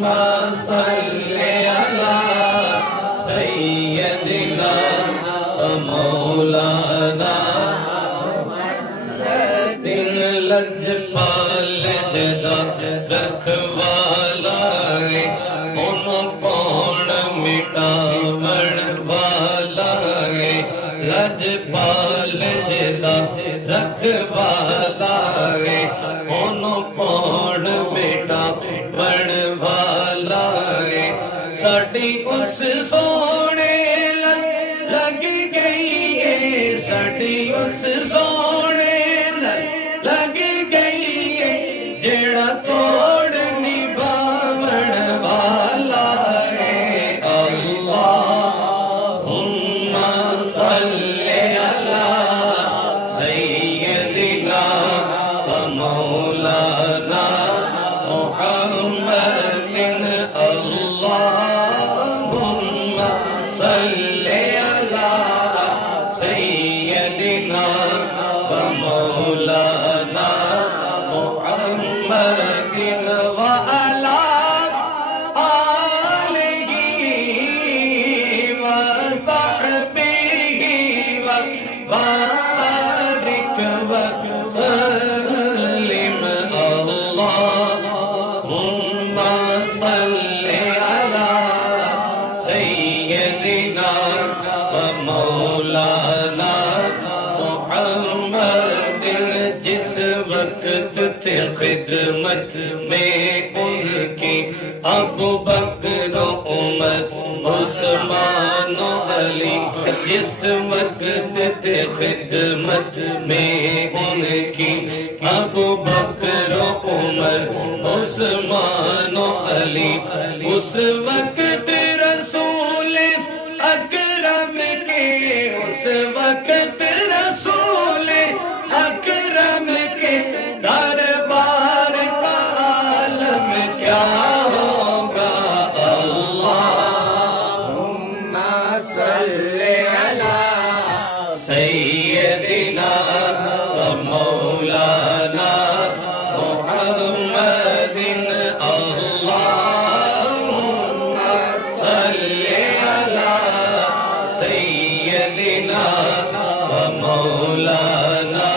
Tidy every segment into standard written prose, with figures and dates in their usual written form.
صل علی سیدنا مولانا دن لجپال جدا رکھوالا ہے ان کون مٹاون والا ہے لجپال جدا رکھوالا ہے ان کون مٹاون والا ہے ساڈی اس سونے لگ گئی ہے ساڈی اس سونے لگ گئی ہے جیڑا توڑ نبھاون والا ہے اللہم صل علی سیدنا و مولانا محمد اللہم صل علی سیدنا و مولانا محمد وعلی آلہ وصحبہ وبارک وسلم اللہم صل علی سیدنا و مولانا محمد جس وقت تھے خدمت میں ان کی ابو بکر و عمر عثمان و علی جس وقت تھے خدمت میں ان کی ابو بکر و عمر عثمان و علی اس وقت رسول اکرم کے اس وقت رسول اکرم کے دربار کا عالم کیا ہوگا اللہم صل علی سیدنا و مولانا محمد اللہم صل علی سیدنا و مولانا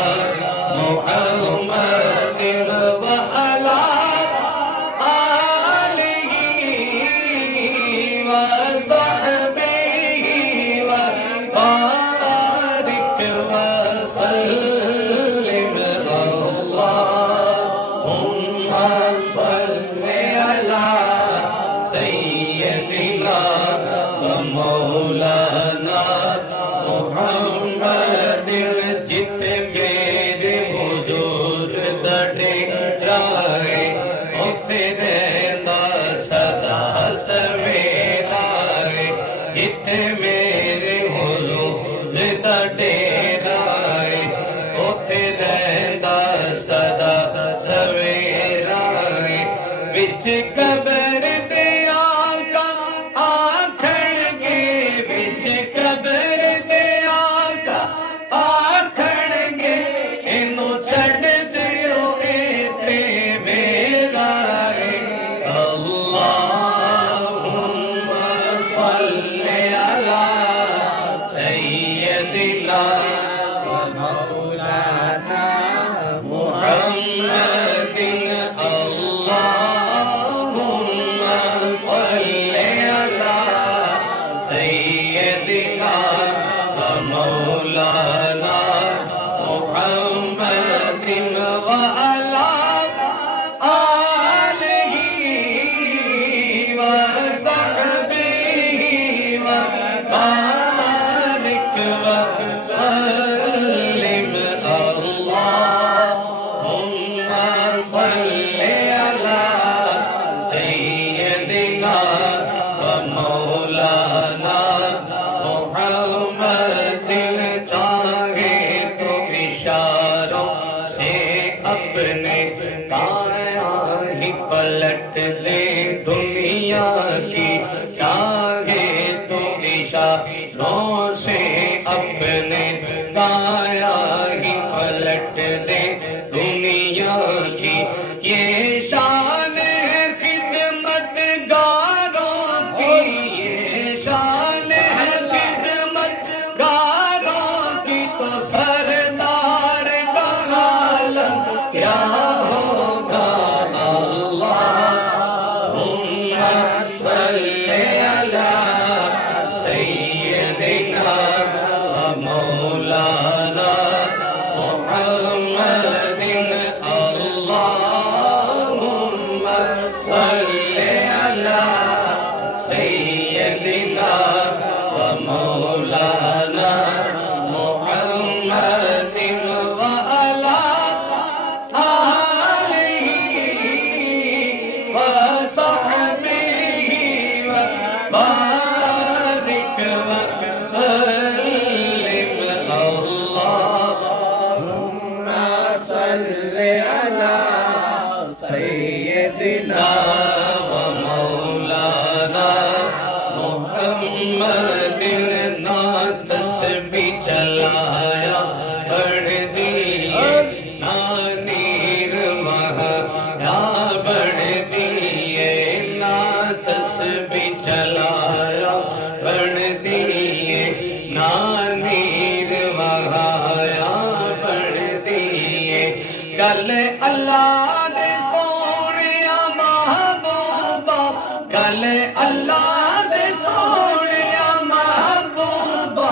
محمد وعلی آلہ وصحبہ وبارک وسلم اللہم صل علی سیدنا و مولانا محمد جتنے میرے حضور دڑے رائے اتھے رہنا سدا سویرا ہے جتنے میرے حضور دڑے رائے اتھے رہنا سدا سویرا ہے بچ قبر دے آقا آکھن گے بچ قبر دے آقا آکھن گے اینو چھڈ دیو ایتھے میرا ہے اللہم صل علی سیدنا و مولانا محمد اللہم صل علی سیدنا و مولانا محمد وعلی آلہ وصحبہ وبارک وسلم اللہم صل علی سیدنا و مولانا محمد چاہے تو اشاروں سے اپنے کایا ہی پلٹ دے دنیا کی چاہے تو اشاروں سے اپنے کایا ہی پلٹ دے دنیا کی یہ شان ہے خدمت صل على سيدنا ومولانا محمد اللهم صل على سيدنا ومولانا محمد وعلى آله وصحبه وبارك وسلم اللهم صل على سيدنا ومولانا محمد نا تسبیح چلایا بڑھ دیے نا نیر وہاں بڑھ دیے نا تسبیح چلایا بڑھ دیے نا نیر وہاں بڑھ دیے گل اللہ دے سونیا محبوبا گل اللہ دے سونیا محبوبا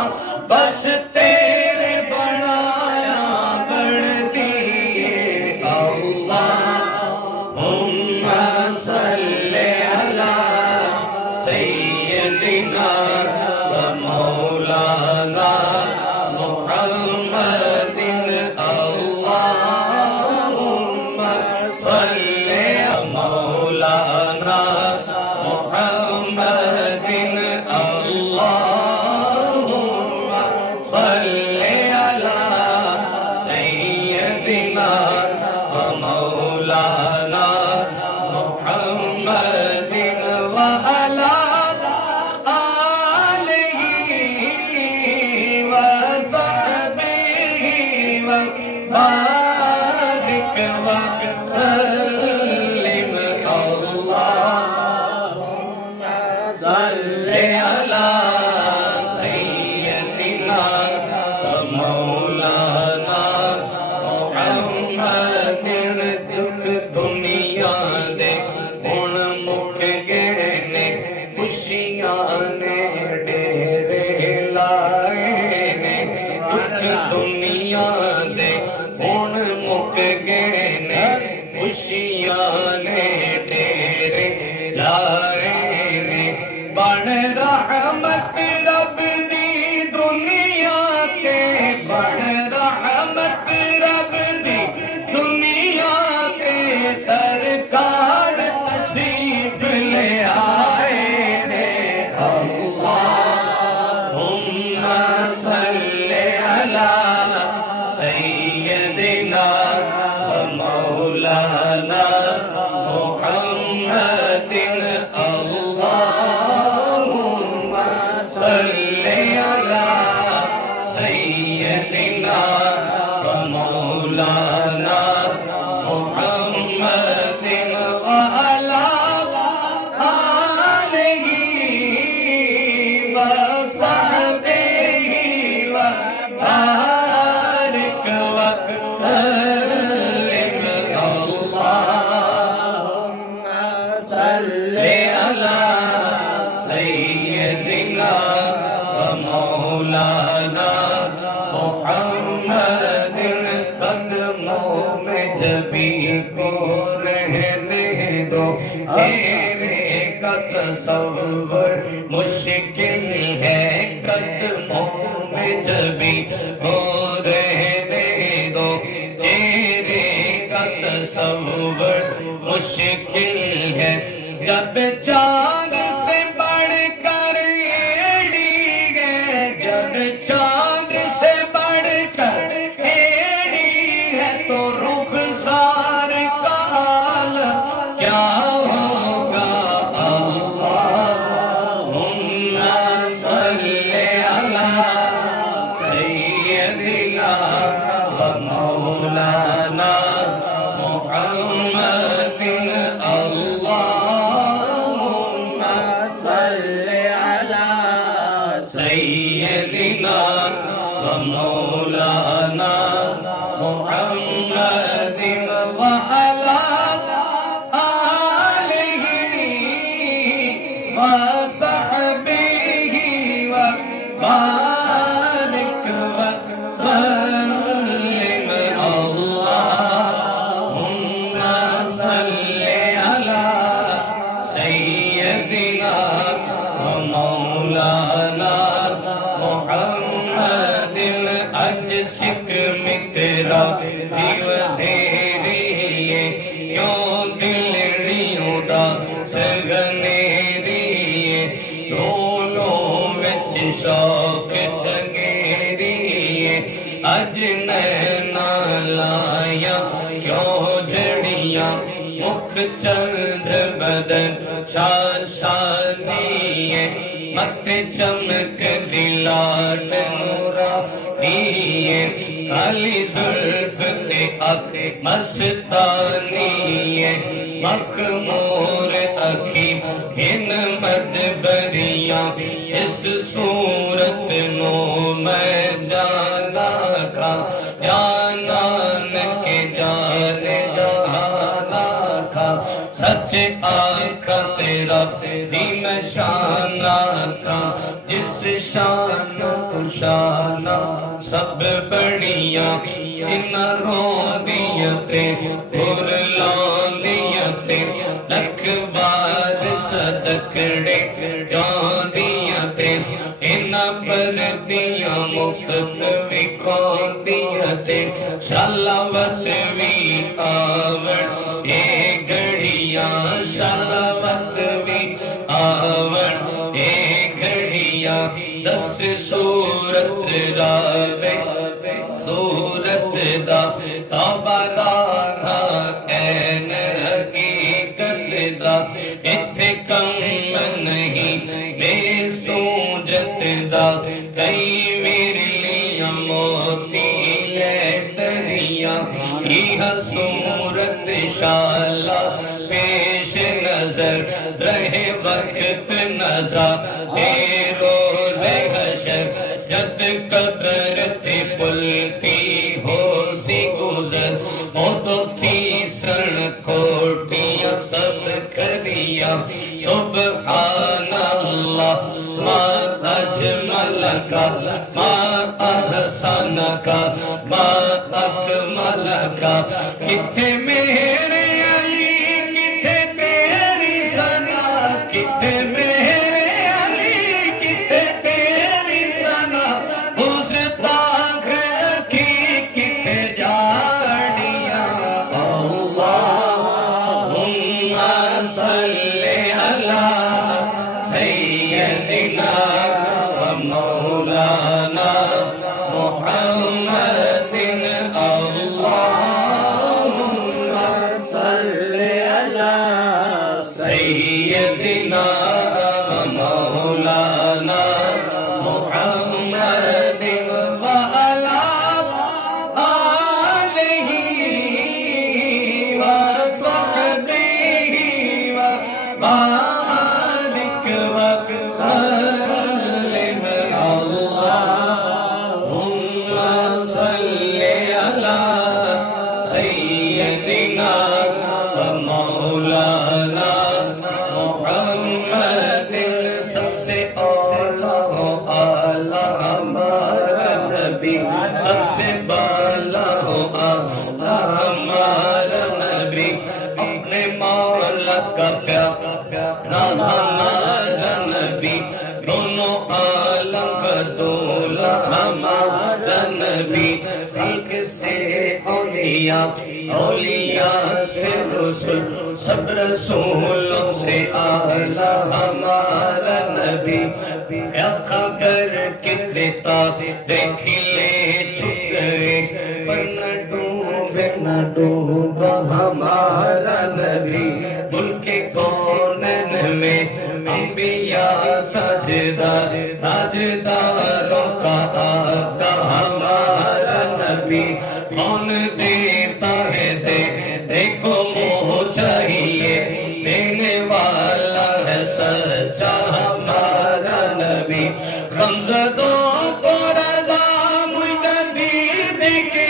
بس تیرے بنایا بڑھ دیے اللہم صل علی سیدنا ومولانا محمد اللہم صل مولانا محمد اللہم صل علی سیدنا ومولانا محمد وعلی آلہ وصحبہ وبارک وسلم اللہم صل علی سیدنا ومولانا محمد دکھ دنیا دے ہن مک گئے نے خوشیاں نے ڈیرے لائے نے دکھ دنیا دے ہن مک گئے نے خوشیاں نے ڈیرے لائے نے بن رحمت رب دی دنیا تے بن رحمت رب دی دنیا تے سرکار تشریف لے آئے نے اللہم صل علی سیدنا ومولانا محمد اللہم صل علی سیدنا ومولانا محمد وعلی آلہ وصحبہ وبارک وسلم اللہم صل علی سیدنا ومولانا محمد قدموں میں جبی کو رہنے دو چہرے کا تصور مشکل ہے قدموں میں جبی کو رہنے دو چہرے کا تصور مشکل ہے جب چاند سے بڑھ کر ایڑی ہے جب چاند سے بڑھ کر ایڑی ہے تو رخسار کا حال کیا ہوگا اللہم صل علی سیدنا ومولانا محمد اللہم وصحبه وبارك وسلم اللهم صل على سيدنا ومولانا محمد اجسک مترا دیو تیری کیوں دلڑیوں دا سگنیری دونوں وچ شوق جگیری اج نینا لایا کیوں جڑیاں مکھ چند بدن شاشانی متھے چمک دلاٹ نورانی کالی زلف تے اک مستانی مخمور اکھی ان مدبریاں اس صورت نو میں جانا کا جانان کے جانے جہانا کا سچ آنکھا تیرا دی میں شانہ کا جس شان تو شانہ سب بڑیاں ان رو دیتے اور لان دیتے لکھ بار صدقڑے جان دیتے ان پر دیا مفت بھی کھون دیتے شلاوت بھی آور اے گھڑیاں شلاوت بھی آور اے گھڑیاں دس صورت راوے صورت دا توبہ دانا این حقیقت دا اتھے کم نہیں بے سوجت دا کئی میرے لیا موتی لے دریا یہ صورت شالا پیش نظر رہے وقت نظر اے روز حشر جد قبر تھی پلتی ہو سی گزر او تو تھی سن کھوٹیاں سب کھڑیاں سبحان اللہ ما اجمل کا ما احسن کا ما اکمل کا کتھے میرے علی کتھے تیری ثنا کتھے میرے علی کتھے تیری ثنا مستاخ کی کتھے جاڑیاں اللہم صلی علی سیدنا ومولانا محمد اللہم صلی علی سیدنا ومولانا محمد وعلی آلہ وصحبہ وبارک وسلم اللہم صلی علی سیدنا ومولانا محمد سب سے اولا ہو اعلیٰ ہمارا نبی سب سے بالا ہو اعلیٰ ہمارا نبی اپنے مولا کا پیارا ہمارا نبی دونوں عالم کا دولا ہمارا نبی خلق سے اولیاء اولیاء سے رسول سب رسولوں سے اعلیٰ ہمارا نبی کیا خبر کتنے تاج دیکھ لے چھپ گئے پر نہ ڈوبا ہمارا نبی ملک کونین میں انبیاء تاجدار تاجداروں کا آقا ہمارا نبی کون دیتا ہے دیکھو منہ چاہیے دینے والا ہے سچا ہمارا نبی غمزدوں کو رضا مجدد کی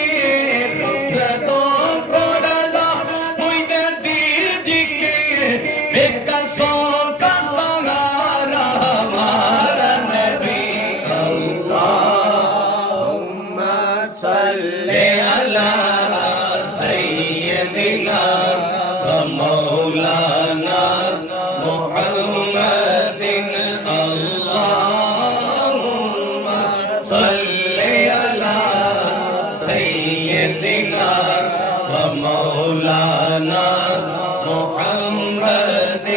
غمزدوں کو رضا مجدد کی بے قصوں کا سہارا محمد اللهم صل على سيدنا ومولانا محمد